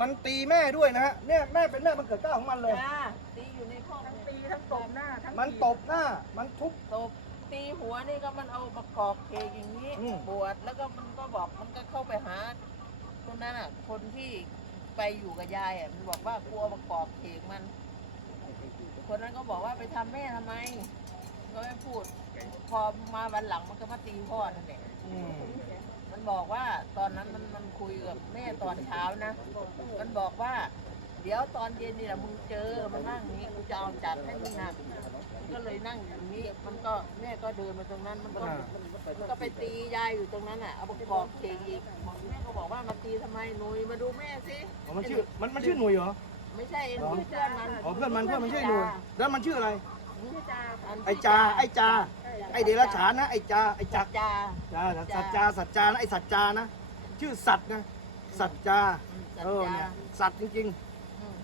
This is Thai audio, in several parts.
มันตีแม่ด้วยนะฮะแม่แม่เป็นแม่มันเกิดเกล้าของมันเลย จ้าตีอยู่ในห้องทั้งตีทั้งตบหน้าทั้งมันตบหน้ามันทุบ ตบตีหัวนี่ก็มันเอามากรอกเคกอย่างนี้อืม บวชแล้วก็มันก็บอกมันก็เข้าไปหาคนนั้นอะ คนที่ไปอยู่กับยายอะมันบอกว่ากลัวมากรอกเคกมัน คนนั้นก็บอกว่าไปทำแม่ทำไมก็ไม่พูด พอมาวันหลังมันก็มาตีพ่อนั่นแหละอืม มันบอกว่าตอนนั้นมันมันคุยกับแม่ตอนเช้านะ มันบอกว่า เดี๋ยวตอนเย็นนี่แหละมึงเจอมันนั่งอย่างนี้กูจะเอาจัดให้มึงนะมันก็เลยนั่งอย่างนี้มันก็แม่ก็เดินมาตรงนั้นมันก็มันก็ไปตียายอยู่ตรงนั้นอะเอาประกอบเคกอีกแม่ก็บอกว่ามาตีทำไมหนุยมาดูแม่สิอ๋อมันชื่อมันมันชื่อหนุ่ยเหรอไม่ใช่เอ็นเพื่อนมันอ๋อเพื่อนมันเพื่อนมันชื่อหนุ่ยแล้วมันชื่ออะไรชื่อจาค่ะไอจาไอจา ไอเดรัจฉานนะไอจาไอจักรจาจาสัจจาสัจจานะไอสัจจานะ ชื่อสัตว์นะสัจจาอืมจัดเออจาเนี่ยสัตว์จริงอืม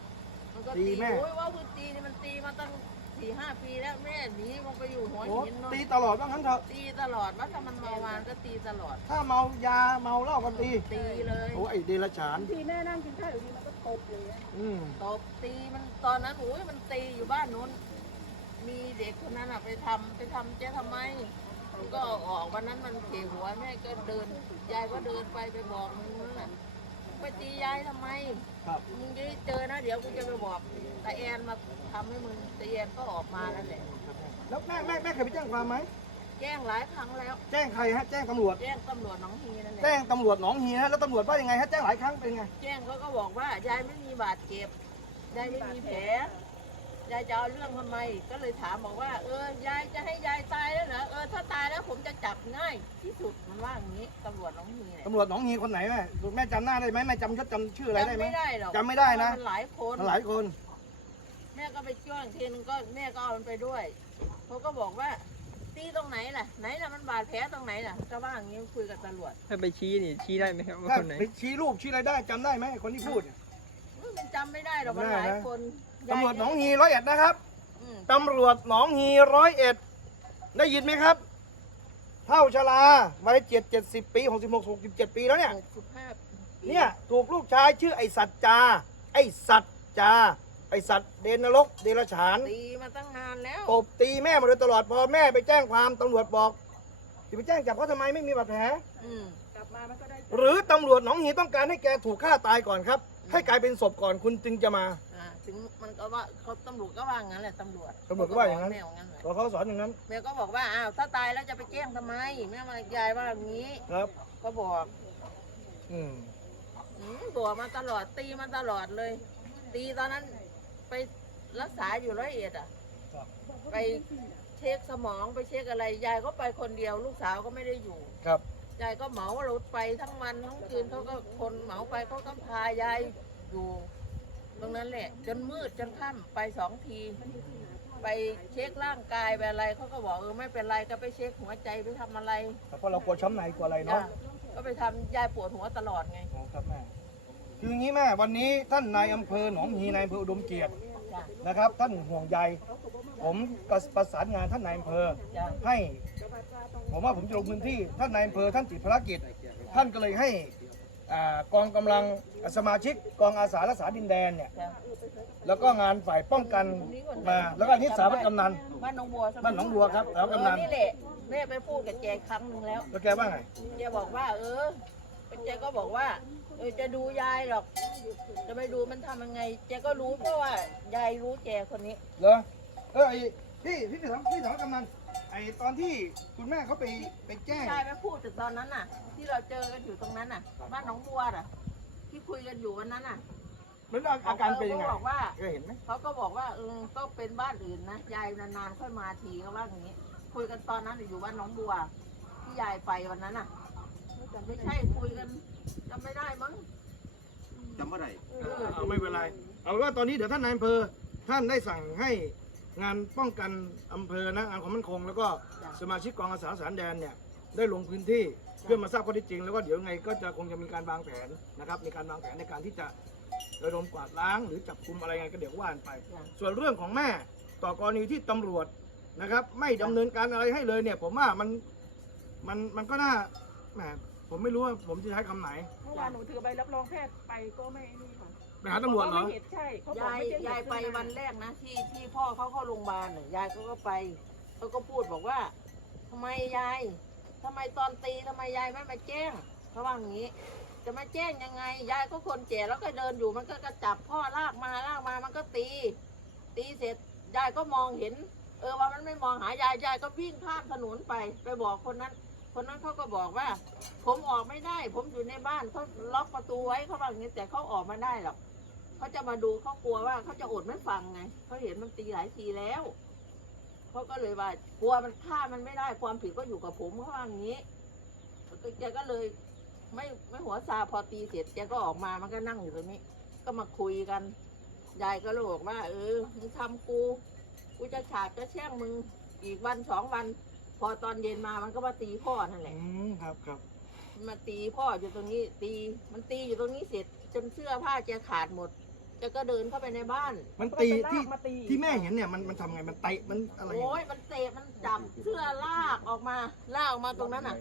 มันก็ตีตีแม่โอ้ยว่าคือตีนี่มันตีมาตั้งสี่ห้าปีแล้วแม่หนีมันไปอยู่หัวๆโอ้หินเนอะตีตลอดว่างั้นเถอะตีตลอดว่าถ้ามันเมาวานก็ตีตลอด ถ้าเมายาเมาเหล้าก็ตีตีเลยโอ้ไอเดรัจฉานบางทีแม่นั่งกินข้าวอยู่ดีมันก็ตบเลยอะอืมตบตีมันตอนนั้นโอ้ยมันตีอยู่บ้านนู้น มีเด็กคนนั้นอะไปทำไปทำเจ๊ทำไมมันก็ออกวันนั้นมันเขหัวแม่ก็เดินยายก็เดินไปไปบอกมึงนั่นแหละไปตียายทำไมครับ มึงจะได้เจอนะ เดี๋ยวกูจะไปบอกตาแอนมาทำให้มึงตาแอนก็ออกมานั่นแหละแล้วแม่แม่แม่เคยไปแจ้งความไหมแจ้งหลายครั้งแล้ว แจ้งใครฮะแจ้งตำรวจ แจ้งตำรวจหน้องฮีนั่นแหละแจ้งตำรวจหนองฮีนะแล้วตำรวจว่ายังไงฮะแจ้งหลายครั้งเป็นไงแจ้งเขาก็บอกว่ายายไม่มีบาดเจ็บยายไม่มีแผล ยายจะเอาเรื่องทำไม ก็เลยถามบอกว่า เออยายจะให้ยายตายแล้วเหรอเออถ้าตายแล้วผมจะจับง่ายที่สุดมันว่าอย่างนี้ตำรวจหน้องฮีเนี่ยตำรวจหนองฮีคนไหนแม่แม่จำหน้าได้ไหมแม่จำยศจำชื่ออะไรได้จำไหมไม่ได้หรอกจำไม่ได้นะ มันหลายคน มันหลายคน แม่ก็ไปจ้วงทีนึงก็แม่ก็เอามันไปด้วยเขาก็บอกว่าตีตรงไหนล่ะไหนล่ะมันบาดแผลตรงไหนล่ะก็ว่าอย่างนี้คุยกับตำรวจถ้าไปชี้นี่ชี้ได้ไหมครับว่าถ้าคนไหน ไปชี้รูปชี้อะไรได้จำได้ไหมคนที่พูดเนี่ย อุ๊ยมันจำไม่ได้หรอกมันไม่หได้นะลายคน ตำรวจหนองฮีร้อยเอ็ดนะครับอืมตำรวจหนองฮีร้อยเอ็ดได้ยินไหมครับ เท่าชราวัยเจ็ดเจ็ดสิบปีหกสิบหกหกสิบเจ็ดปีแล้วเนี่ยหกสิบห้าปีเนี่ยถูกลูกชายชื่อไอสัจจา ไอสัจจา ไอสัตว์เดนนรกเดรัจฉานตีมาตั้งนานแล้วตบตีแม่มาโดยตลอดพอแม่ไปแจ้งความตำรวจบอกจะไปแจ้งจับเขาทำไมไม่มีบาดแผลอืมกลับมามันก็ได้หรือตำรวจหนองฮีต้องการให้แกถูกฆ่าตายก่อนครับ ให้กลายเป็นศพก่อนคุณจึงจะมาอ่า ถึงมันก็ว่าเขาตำรวจก็ว่างั้นแหละตำรวจตำรวจก็ว่าอย่างนั้น แม่ว่างั้นแหละพอเขาสอนอย่างนั้นแม่ก็บอกว่าอ้าวถ้าตายแล้วจะไปแจ้งทำไมแม่มายายว่าอย่างนี้ ครับ ก็บอกอืมอืมบอกมาตลอดตีมาตลอดเลย ตีตอนนั้นไปรักษาอยู่ร้อยเอ็ดอะ ครับไปเช็คสมองไปเช็คอะไรยายก็ไปคนเดียว ลูกสาวก็ไม่ได้อยู่ครับยายก็เหมารถไปทั้งวันทั้งคืนเขาก็คนเหมาไปเขาก็พายายอยู่ ตรงนั้นแหละ จนมืดจนค่ำไปสองที ไปเช็คร่างกายไปอะไรเขาก็บอกเออไม่เป็นไรก็ไปเช็คหัวใจไปทำอะไรแต่เพราะเรากลัวช้ำในกลัวอะไรจ้ะเนาะก็ไปทำยายปวดหัวตลอดไงอ๋อครับแม่คืออย่างนี้แม่วันนี้ท่านนายอำเภอหนองฮีนายอำเภออุดมเกียรติจ้ะนะครับ ท่านห่วงใยผมก็ประสานงานท่านนายอำเภอ จ้ะให้ผมว่าผมจะลงพื้นที่ท่านนายอำเภอท่านติดภารกิจ ท่านก็เลยให้อ่า กองกำลังสมาชิกกองอาสารักษาดินแดนเนี่ยจ้ะแล้วก็งานฝ่ายป้องกันมาแล้วก็อันนี้สารวัตรกำนันบ้านหนองบัวใช่ไมบ้านหนองบัวครับสารวัตรกำนันเออนี่แหละแม่ไปพูดกับแกครั้งหนึ่งแล้วแล้วแกว่าไงแกบอกว่า เออแกก็บอกว่าเออจะดูยายหรอก จะไปดูมันทำยังไงแกก็รู้เพราะว่ายายรู้แกคนนี้เหรอเออไอพี่พี่สารพี่สารวัตรกำนัน ไอตอนที่คุณแม่เขาไปไปแจ้ง ใช่ไปพูดถึงตอนนั้นน่ะ ที่เราเจอกันอยู่ตรงนั้นน่ะบ้านหนองบัวน่ะ ที่คุยกันอยู่วันนั้นน่ะแล้วอาการเป็นยังไงขาบอกว่าเคยเห็นไหมเขาก็บอกว่าเออต้องเป็นบ้านอื่นนะยายนานๆค่อยมาทีเขาว่าอย่างนี้ คุยกันตอนนั้นอยู่บ้านหน้องบัว ที่ยายไปวันนั้นน่ะไม่ใช่คุยกันจำไม่ได้มั้งจำว่าไรเออเอาไม่เป็นไร เอาเป็นว่าตอนนี้เดี๋ยวท่านนายอำเภอท่านได้สั่งให้ งานป้องกันอำเภอนะงานความมั่นคง แล้วก็สมาชิกกองอาสาสารแดนเนี่ยได้ลงพื้นที่เพื่อมาทราบข้อเท็จจริง แล้วก็เดี๋ยวยังไงก็จะคงจะมีการวางแผนนะครับมีการวางแผนในการที่จะระดมกวาดล้างหรือจับกุมอะไรไงก็เดี๋ยวว่ากันไปส่วนเรื่องของแม่ต่อกรณีที่ตำรวจนะครับ ไม่ดำเนินการอะไรให้เลยเนี่ย ผมว่ามันมันมันก็น่าแหมผมไม่รู้ว่าผมจะใช้คำไหน เมื่อวานหนูถือใบรับรองแพทย์ไปก็ไม่นี่ ไปหาตำรวจเหรอขาบกไม่เห็นใช่เขาบอกยายไม่ใช่เหตุยายไปขึ้นมาวันแรกนะที่ที่พ่อเขาเข้าโรงพยาบาลน่ะยายก็ก็ไปเขาก็พูดบอกว่าทำไมยายทำไมตอนตีทำไมยายไม่มาแจ้งเขาว่าอย่างนี้ จะมาแจ้งยังไง ยายก็คนแก่แล้วก็เดินอยู่มันก็กระจับพ่อลากมาลากมามันก็ตี ตีเสร็จยายก็มองเห็น เออว่ามันไม่มองหายายยายก็วิ่งข้ามถนนไปไปบอกคนนั้น คนนั้นเขาก็บอกว่า ผมออกไม่ได้ ผมอยู่ในบ้านเขาล็อกประตูไว้เขาว่าอย่างนี้แต่เขาออกมาได้หรอก เขาจะมาดูเขากลัวว่าเขาจะอดไม่ฟังไงเขาเห็นมันตีหลายทีแล้วเขาก็เลยว่ากลัวมันฆ่ามันไม่ได้ความผิดก็อยู่กับผมเขาว่าอย่างนี้แกก็เลยไม่ไม่หัวซาพอตีเสร็จแกก็ออกมามันก็นั่งอยู่ตรงนี้ ก็มาคุยกันยายก็เลยบอกว่า เออมึงทำกูกูจะฉาดจะแช่งมึงอีกวันสองวัน พอตอนเย็นมามันก็มาตีพ่อนั่นแหอืละมครับครับมันมาตีพ่ออยู่ตรงนี้ตีมันตีอยู่ตรงนี้เสร็จจนเสื้อผ้าแกขาดหมด แกก็เดินเข้าไปในบ้าน มันก็ตีไปลากที่มาตี ที่แม่เห็นเนี่ยมันมันทำไงมันเตะมันอะไรอย่างโอ้เงี้ยยมันเตะมันจับเสื้อลากออกมาลากออกมาตรงนั้นอะ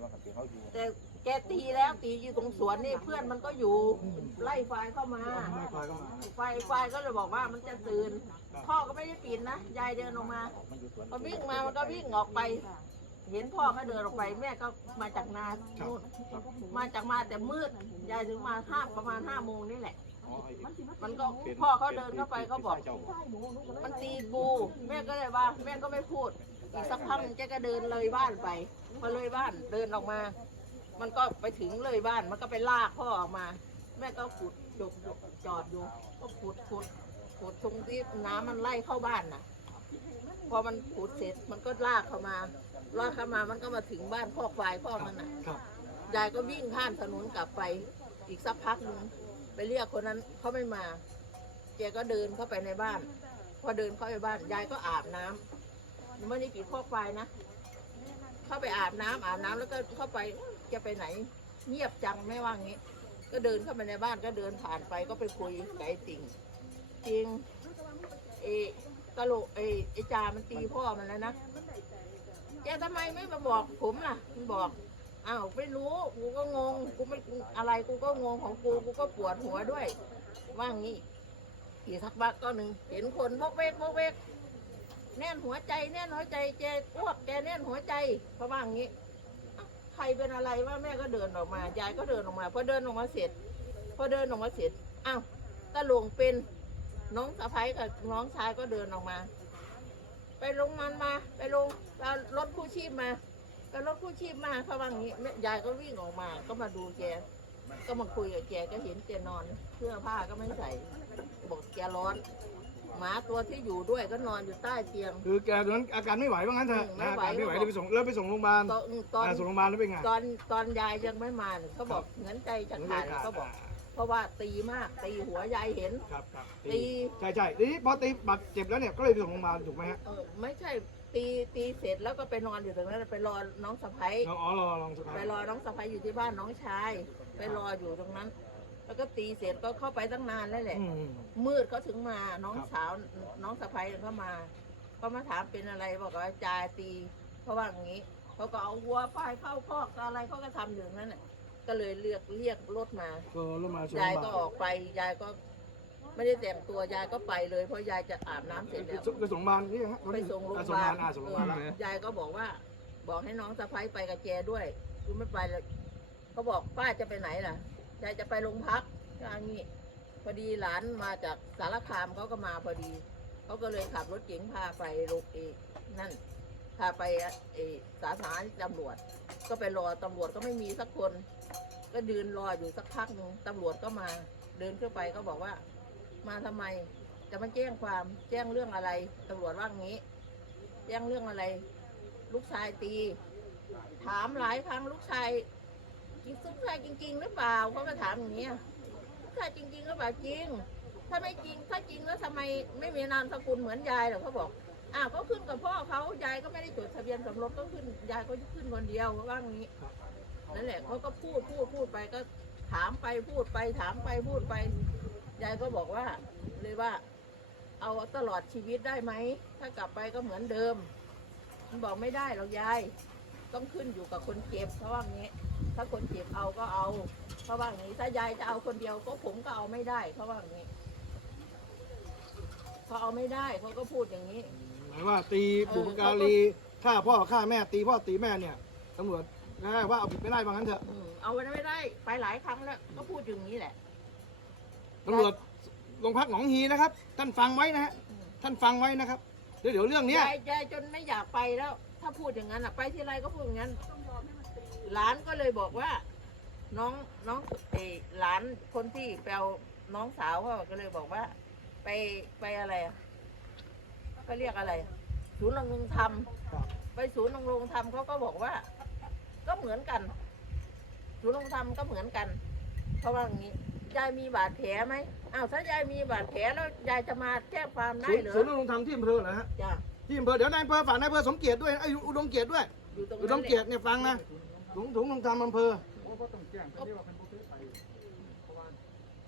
แต่แกตีแล้วตีอยู่ตรงสวนนี่เพื่อนมันก็อยู่ไล่ไฟเข้ามาแม่ควายก็มาไฟไฟก็เลยบอกว่ามันจะตื่น พ่อก็ไม่ได้ปิดนะ ยายเดินออกมาพอวิ่งมามันก็วิ่งออกไป เห็นพ่อก็เดินออกไปแม่ก็มาจากนาครับนู่นครับมาจากมาแต่มืด ยายถึงมาห้าประมาณห้าโมงนี่แหละ มันก็พ่อเขาเดินเข้าไปเขาบอก มันตีกูแม่ก็เลยว่า แม่ก็ไม่พูด อีกสักพักหนึ่งแกก็เดินเลยบ้านไปพอเลยบ้านเดินออกมา มันก็ไปถึงเลยบ้านมันก็ไปลากพ่อออกมา แม่ก็ขุดจุกจอดอยู่ก็ขุดขุดขุดตรงที่น้ำมันไล่เข้าบ้านน่ะ พอมันขุดเสร็จมันก็ลากเข้ามาลากเข้ามามันก็มาถึงบ้านพ่อควายพ่อมันน่ะครับยายก็วิ่งข้ามถนนกลับไปอีกสักพักหนึ่ง ไปเรียกคนนั้นเขาไม่มาแกก็เดินเข้าไปในบ้าน พอเดินเข้าไปบ้านยายก็อาบน้ำไม่ได้กี่ข้อควายนะเข้าไปอาบน้ำอาบน้ำแล้วก็เข้าไปจะไปไหน เงียบจังไม่ว่างี้ ก็เดินเข้าไปในบ้านก็เดินผ่านไปก็ไปคุยกับไอ้ติ่งจริงเอกะโหลกเอไอจามันตีพ่อมันแล้วนะแกทำไมไม่มาบอกผมล่ะ มันบอก อ้าวไม่รู้กูก็งงกูไม่อะไรกูก็งงของกูกูก็ปวดหัวด้วย ว่างี้อีกสักพักก็หนึ่งเห็นคนพกเวกพกเวกแน่นหัวใจ แน่นหัวใจแกอ้วกแกแน่นหัวใจเพราะว่างี้ใครเป็นอะไรว่าแม่ก็เดินออกมายายก็เดินออกมาพอเดินออกมาเสร็จพอเดินออกมาเสร็จอ้าวตาหลวงเป็นน้องสะพ้ายกับน้องชายก็เดินออกมา ไปลงมันมา ไปลงรถกู้ชีพมา ก็รถกู้ชีพมาเขาว่างี้แม่ยายก็วิ่งออกมา ก็มาดูแก ก็มาคุยกับแกก็เห็นแกนอนเสื้อผ้าก็ไม่ใส่ บอกแกร้อน หมาตัวที่อยู่ด้วยก็นอนอยู่ใต้เตียง คือแกตอนนั้นอาการไม่ไหวว่างั้นเถอะอืมไม่อาไหว การไม่ไหวก็บอกเลยไปส่งแล้วไปส่งโรงพยาบาลตอนตอนอ่าส่งโรงพยาบาลแล้วเป็นไงตอนตอนยายยังไม่มาเนี่ยเขาบอกเหมือนใจจะขาดเขาบอก เพราะว่าตีมากตีหัวยายเห็น ครับครับตี ใช่ใช่ทีนี้พอตีบาดเจ็บแล้วเนี่ยก็เลยไปส่งโรงพยาบาลถูกไหมฮะ เออไม่ใช่ ตีตีเสร็จแล้วก็ไปนอนอยู่ตรงนั้นไปรอน้องสะพ้ายลองอ๋อรอลองสุดท้ายไปรอน้องสะพ้ายอยู่ที่บ้านน้องชาย ไปรออยู่ตรงนั้น แล้วก็ตีเสร็จก็เข้าไปตั้งนานแล้วแหละ อืม มืดก็ถึงมาน้องครับ สาวน้องสะพ้ายก็มา ก็มาถามเป็นอะไรบอกว่าจายตีเพราะว่าอย่างนี้เขาก็เอาวัวป้ายเข้าคอกอะไรเขาก็ทำอยู่นั่นแหละก็เลยเรียกเรียกรถมา ก็รถมาส่งโรยายงพยาก็บาลออกไปยายก็ ไม่ได้แต่งตัวยายก็ไปเลย เพราะยายจะอาบน้ำเสร็จแล้วไปส่งโรงพยาบาลนี่ฮะไปส่งโรงพอะยาส่งโรงพบายาลลอ่าส่งโรงพยาบาลแล้วเออยายก็บอกว่า บอกให้น้องสะพ้ายไปกับแกด้วยกูไม่ไปแล้วเขาบอกป้าจะไปไหนล่ะยายจะไปโรงพักก็อันนี้พอดีหลานมาจากสารคามเขาก็มาพอดีเขาก็เลยขับรถเก๋งพาไปโรงเอกนั่นพาไปเออสาธารณตำรวจ ก็ไปรอตำรวจก็ไม่มีสักคน ก็ยืนรออยู่สักพักหนึ่งตำรวจก็มา เดินขึ้นไปก็บอกว่า มาทำไม จะมาแจ้งความแจ้งเรื่องอะไรตำรวจว่างี้ แจ้งเรื่องอะไร ลูกชายตี ถามหลายครั้งลูกชายจริงลูกชายจริง ๆ หรือเปล่าเขาก็ถามอย่างนี้ลูกชายจริงๆหรือเปล่าจริง ถ้าไม่จริงถ้าจริงแล้วทำไมไม่มีนามสกุลเหมือนยายหรอเขาบอกอ้าวก็ขึ้นกับพ่อเขายายก็ไม่ได้จดทะเบียนสมรสก็ขึ้นยายก็ขึ้นคนเดียวเขาว่างี้นั่นแหละเขาก็พูดพูดพูดไปก็ถามไปพูดไปถามไปพูดไป ยายก็บอกว่าเลยว่า เอาตลอดชีวิตได้ไหม ถ้ากลับไปก็เหมือนเดิม มันบอกไม่ได้หรอกยาย ต้องขึ้นอยู่กับคนเจ็บเพราะว่างี้ ถ้าถ้าคนเจ็บเอาก็เอาเขาว่าอย่างนี้ถ้ายายจะเอาคนเดียวก็ผมก็เอาไม่ได้เขาว่าอย่างนี้เขาเอาไม่ได้เขาก็พูดอย่างนี้ หมายว่าตีบุพการีฆ่าพ่อฆ่าแม่ตีพ่อตีแม่เนี่ยตำรวจนะว่าเอาผิดไม่ได้ว่างั้นเถอะ อืมเอาไว้ไม่ได้ไปหลายครั้งแล้ว ก็พูดอย่างนี้แหละ ตำรวจโรงพักหนองฮีนะครับ ท่านฟังไว้นะฮะท่านฟังไว้นะครับเดี๋ยวเดี๋ยวเรื่องเนี้ย ยายยายจนไม่อยากไปแล้ว ถ้าพูดอย่างนั้นอะไปที่ไรก็พูดอย่างนั้นหลานก็เลยบอกว่า น้องน้องเออหลานคนที่แปลน้องสาวเขาก็เลยบอกว่า ไปไปอะไรอะก็เรียกอะไร ศูนย์ดำรงธรรมครับ ไปศูนย์ดำรงธรรมเขาก็บอกว่า ก็เหมือนกัน ศูนย์ดำรงธรรมก็เหมือนกันเพราะว่าอย่างนี้ ยายมีบาดแผลไหมอ้าวถ้ายายมีบาดแผลแล้วยายจะมาแจ้งความได้ศูนย์เหรอศูนย์ดำรงธรรมที่อำเภอเหรอฮะจ้ะที่อำเภอเดี๋ยวนายอำเภอฝากนายอำเภอสมเกียรติด้วยไอ้ยอุดมเกียรติด้วย อยู่ตรงอุดนั้มนแหเกียรละติเนี่ยฟังนะถุงถุงดำรงธรรมอำเภอ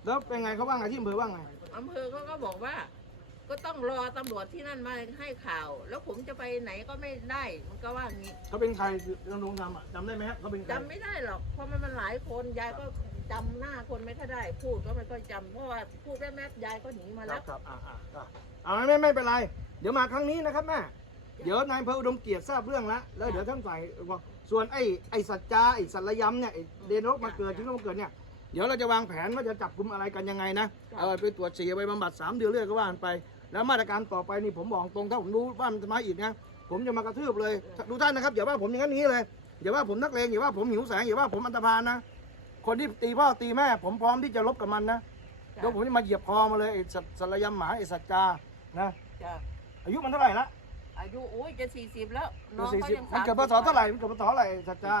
แล้วเป็นไงเขาว่าไงที่อำเภอว่าไง อำเภอเขาก็บอกว่า ก็ต้องรอตำรวจที่นั่นมาให้ข่าว แล้วผมจะไปไหนก็ไม่ได้ มันก็ว่างี้เขาเป็นใครดำรงธรรมอะจำได้ไหมฮะเขาเป็นใครจำไม่ได้หรอก เพราะมันมันหลายคนยายก็ จำหน้าคนไม่ค่อยได้ พูดก็ไม่ค่อยจำเพราะว่าพูดได้แม่ยายก็หนีมาคแล้รับว ครับอ่าอ่าอ่าเอาไม่ไม่ไม่เป็นไร เดี๋ยวมาครั้งนี้นะครับแม่เดี๋ยวนายอำเภออุดมเกียรติทราบเรื่องแล้วแล้วเดี๋ยวท่านฝ่ายบอกส่วนไอ้ไอ้สัจจาไอ้สัลยำเนี่ยไอ้เดนรกมาเกิดที่มาเกิดเนี่ยเดี๋ยวเราจะวางแผนว่าจะจับกลุ่มอะไรกันยังไงนะเอาไปตรวจฉี่เอาไปบำบัดสามเดือนเรื่อยก็ว่ากันไป แล้วมาตรการต่อไปนี่ผมบอกตรงถ้าผมรู้ว่ามันจะมาอีกนะผมจะมากระทืบเลยดูท่านนะครับอย่าว่าผมอย่างนั้นนี้เลยอย่าว่าผมนักเลงอย่าว่าผมหิวแสงอย่าว่าผมอันตรพานนะ คนที่ตีพ่อตีแม่ ผมพร้อมที่จะลบกับมันนะเดี๋ยวผมจะมาเหยียบคอมาเลยไอ้สัตสัลยำหมาไอ้สัจจานะจ้ะอายุมันเท่าไหร่ละอายุโอ้ยจะสี่สิบแล้วน้องสี่เขาสิบยังมันเกิดพศเท่าไหร่มันเกิดพศเท่าไหร่ไอ้สัจจา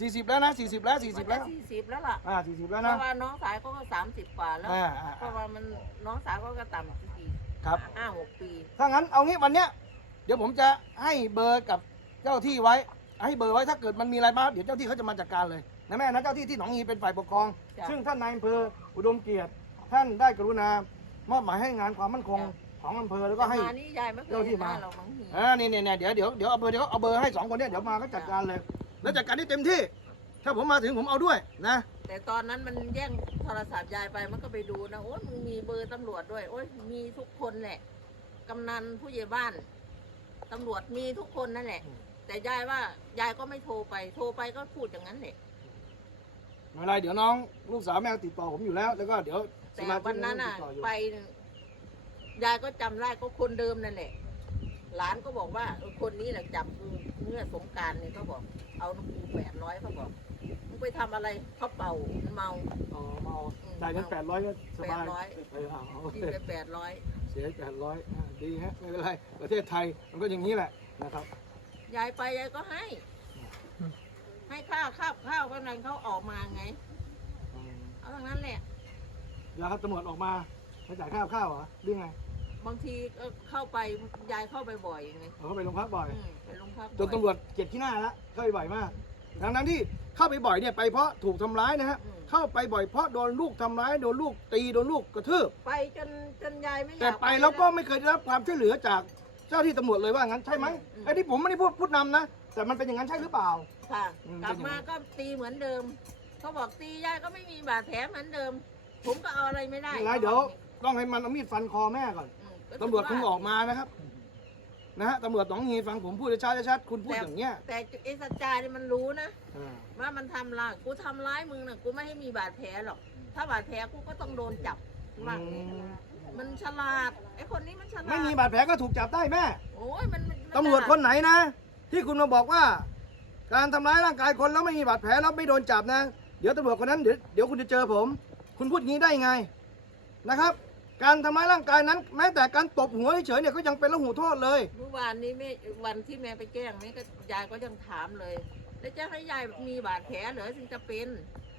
สี่สิบแล้วนะสี่สิบแล้วสี่สิบแล้วสี่สิบแล้วล่ะอ่าสี่สิบแล้วเพนะ ราะว่าน้องสายเขาก็สามสิบกว่าแล้วอ่าอ่า เพราะว่ามันน้องสาวเขาก็ต่ำสี่ครับ ห้าหกปีถ้างั้นเอางี้วันเนี้ยเดี๋ยวผมจะให้เบอร์กับเจ้าที่ไว้ ให้เบอร์ไว้ถ้าเกิดมันมีอะไรมาเดี๋ยวเจ้าที่เขาจะมาจัดการเลย นะแม่นะเจ้าที่ที่หนองฮีเป็นฝ่ายปกครอง จ้ะซึ่งท่านนายอำเภออุดมเกียรติ ท่านได้กรุณามอบหมายให้งานความมั่นคงของอำเภอแล้วก็ให้ มานี่ยายไม่เคยเจ้าที่เห็นหมาน้าเราบางที อ่านี่เนี่ยเนี่ยเดี๋ยวเดี๋ยวเดี๋ยวเอาเบอร์เดี๋ยวเอาเบอร์ให้สองคนเนี้ยเดี๋ยวมาก็จัดการเลย แล้วจัดการได้เต็มที่ ถ้าผมมาถึงผมเอาด้วยนะ แต่ตอนนั้นมันแย่งโทรศัพท์ยายไปมันก็ไปดูนะโอ้ยมึงมีเบอร์ตำรวจด้วย โอ้ยมีทุกคนแหละกำนันผู้ใหญ่บ้านตำรวจมีทุกคนนั่นแหละ แต่ยายว่ายายก็ไม่โทรไป โทรไปก็พูดอย่างนั้นแหละ ไม่เป็นไรเดี๋ยวน้องลูกสาวแม่ติดต่อผมอยู่แล้ว แล้วก็เดี๋ยวสแต่มาชิกวันนั้นอะ ติดต่ออยู่ไปยายก็จำได้ก็คนเดิมนั่นแหละ หลานก็บอกว่าเออคนนี้แหละจับกูเมื่อสงกรารเนี่ยเขาบอก เอาน้ำกูแปดร้อยเขาบอกมึงไปทำอะไรเขาเป่ามันเมา อ๋อมาเอาจ่ายเงินแปดร้อยก็สบาย800 เออเอาโอกิเคนไปแปดร้อยเสียแปดร้อยดีฮะไม่เป็นไรประเทศไทยมันก็อย่างนี้แหละนะครับ ยายไปยายก็ให้ ให้ข้าวข้าวข้าวกำลังเขาออกมาไง อืมเอาทั้งนั้นแหละเดี๋ยวครับตำรวจออกมามาจ่ายค่าข้าวเหรอหรือไงบางทีก็เข้าไปยายเข้าไปบ่อยไงเอาเข้าไปโรงพักบ่อย อืมไปโรงพักจนตำรวจเกลียดที่หน้าแล้วเข้าไปบ่อยมากดังนั้นที่เข้าไปบ่อยเนี่ยไปเพราะถูกทำร้ายนะฮะอืม เข้าไปบ่อยเพราะโดนลูกทำร้ายโดนลูกตีโดนลูกกระทืบไปจนจนยายไม่อยาก แต่ไปแล้วก็ไม่เคยได้รับความช่วยเหลือจากเจ้าที่ตำรวจเลยว่างั้นใช่ไหมอืม ไอ้ที่ผมไม่ได้พูดพูดนำนะ แต่มันเป็นอย่างนั้นใช่หรือเปล่า ค่ะ อืม กลับมาก็ตีเหมือนเดิมเขาบอกตียายก็ไม่มีบาดแผลเหมือนเดิม ผมก็เอาอะไรไม่ได้ไม่เป็นไรเดี๋ยว ต้องให้มันเอามีดฟันคอแม่ก่อน อืมก็ตำรวจคงออกมานะครับ นะฮะตำรวจหนองฮีฟังผมพูดชัดๆชัดๆคุณพูดอย่างเงี้ยแต่ไอ้สัจจานี่มันรู้นะ อ่าว่ามันทำร้ายกูทำร้ายมึงนะกูไม่ให้มีบาดแผลหรอก ถ้าบาดแผลกูก็ต้องโดนจับว่าอืงี้มมันฉลาดไอ้คนนี้มันฉลาดไม่มีบาดแผลก็ถูกจับได้แม่โอ้ยมันมันมันตำรวจคนไหนนะ ที่คุณมาบอกว่า การทำร้ายร่างกายคนแล้วไม่มีบาดแผลแล้วไม่โดนจับนะ เดี๋ยวตำรวจคนนั้นเดี๋ยวเดี๋ยวคุณจะเจอผม คุณพูดงี้ได้ไงนะครับ การทำร้ายร่างกายนั้น แม้แต่การตบหัวเฉยๆเนี่ยก็ยังเป็นละหูโทษเลย เมื่อวานนี้แม่วันที่แม่ไปแจ้งนี่ก็ยายก็ยังถามเลย แล้วจะให้ยายมีบาดแผลเหรอถึงจะเป็น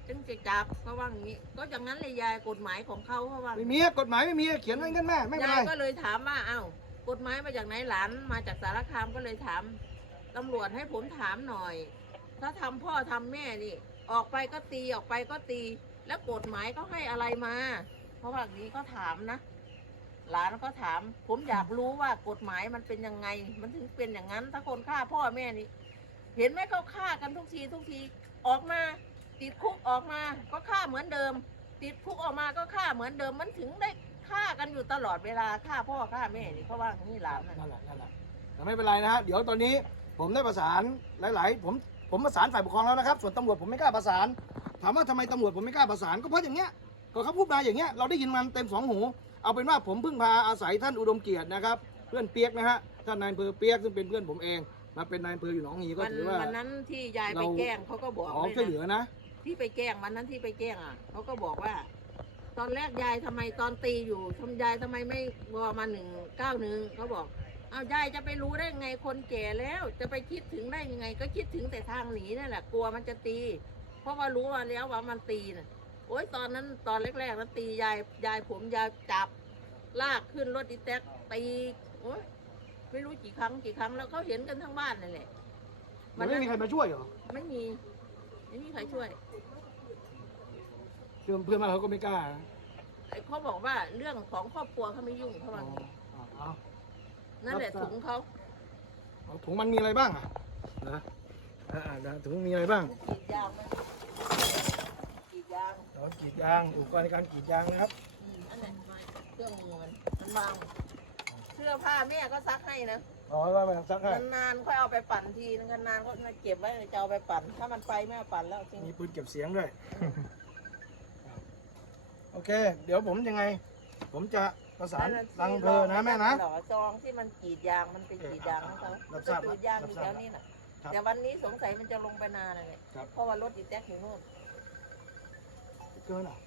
จึงจะจับเขาว่างี้ ก็อย่างนั้นเลยยายกฎหมายของเขาเขาว่าไม่มีกฎหมายไม่มีเขียนไว้งั้นแม่ไม่เป็นยาไรยก็เลยถามว่าอ้าวกฎหมายมาจากไหนหลานมาจากสารคามก็เลยถาม ตำรวจให้ผมถามหน่อย ถ้าทำพ่อทำแม่นี่ ออกไปก็ตีออกไปก็ตี แล้วกฎหมายก็ให้อะไรมา เพราะว่างนี้ก็ถามนะ หลานก็ถาม ผมอยากรู้ว่ากฎหมายมันเป็นยังไง มันถึงเป็นอย่างนั้น ถ้าคนฆ่าพ่อแม่นี่ เห็นไหมเขาฆ่ากันทุกทีทุกที ออกมา ติดคุกออกมา ก็ฆ่าเหมือนเดิม ติดคุกออกมาก็ฆ่าเหมือนเดิม มันถึงได้ฆ่ากันอยู่ตลอดเวลาฆ่าพ่อฆ่าแม่นี่เพราะว่านี่หลานนั่นแหละนั่นแหละแต่ไม่เป็นไรนะฮะ เดี๋ยวตอนนี้ ผมได้ประสานหลาย ๆ ผมผมประสานฝ่ายปกครองแล้วนะครับ ส่วนตำรวจผมไม่กล้าประสาน ถามว่าทำไมตำรวจผมไม่กล้าประสานก็เพราะอย่างเงี้ยก็เขาพูดมาอย่างเงี้ยเราได้ยินมันเต็มสองหู เอาเป็นว่าผมเพิ่งพาอาศัยท่านอุดมเกียรตินะครับ เพื่อนเปียกนะฮะท่านนายอำเภอเปียกซึ่งเป็นเพื่อนผมเองมาเป็นนายอำเภออยู่หนองฮีก็วันถือว่า วันนั้นที่ยายไปเรา แกล้งเขาก็บอกขอเลยช่วยเหลืนะอนะ ที่ไปแกล้งวันนั้นที่ไปแกล้งอะเขาก็บอกว่า ตอนแรกยายทำไมตอนตีอยู่ทำยายทำไมไม่วอมาหนึ่งเก้าหนึ่งเขาบอก เอายายจะไปรู้ได้ไงคนแก่แล้ว จะไปคิดถึงได้ยังไง ก็คิดถึงแต่ทางหนีนั่นแหละกลัวมันจะตี เพราะว่ารู้ว่าแล้วว่ามันตีน่ะโอ๊ยตอนนั้นตอนแรกๆนั้นตียายยายผมยายจับ ลากขึ้นรถอีแท็กตีโอ๊ยไม่รู้กี่ครั้งกี่ครั้งแล้วเขาเห็นกันทั้งบ้านนั่นแหละมันไม่มีใครมาช่วยเหรอไม่มีไม่มีใครช่วย เพื่อนเพื่อนมานเขาก็ไม่กล้านะไอ้เขาบอกว่าเรื่องของครอบครัวเขาไม่ยุ่งเขาอ๋อว่างี้ อ๋อเอา นั่นแหละครับถุงเขาเอาถุงมันมีอะไรบ้างอะนะอ่าอ่าถุงมีอะไรบ้างกรีดยางมันกรีดยางเรากรีดยางอุปกรณ์ในการกรีดยางนะครับอืมอันนั้นเครื่องมือมันมันบางเสื้อผ้าแม่ก็ซักให้นะอ๋อว่ามาซักให้นานๆค่อยเอาไปปั่นทีนึงนานๆก็เก็บไว้จะเอาไปปั่น ถ้ามันไปไม่เอาปั่นแล้วจริงมีปืนเก็บเสียงด้วย โอเค เดี๋ยวผมยังไง ผมจะ ประสานรังอำเพอนะแม่นะหรอจองที่มันกรีดยางมันไปกรีดยางของเขารับไปทราบกรีดยางอยู่แถวนี้น่ะ ครับแต่วันนี้สงสัยมันจะลงไปนานเลยครับ เพราะว่ารถอีแท็กอยู่นู่น เกินอะ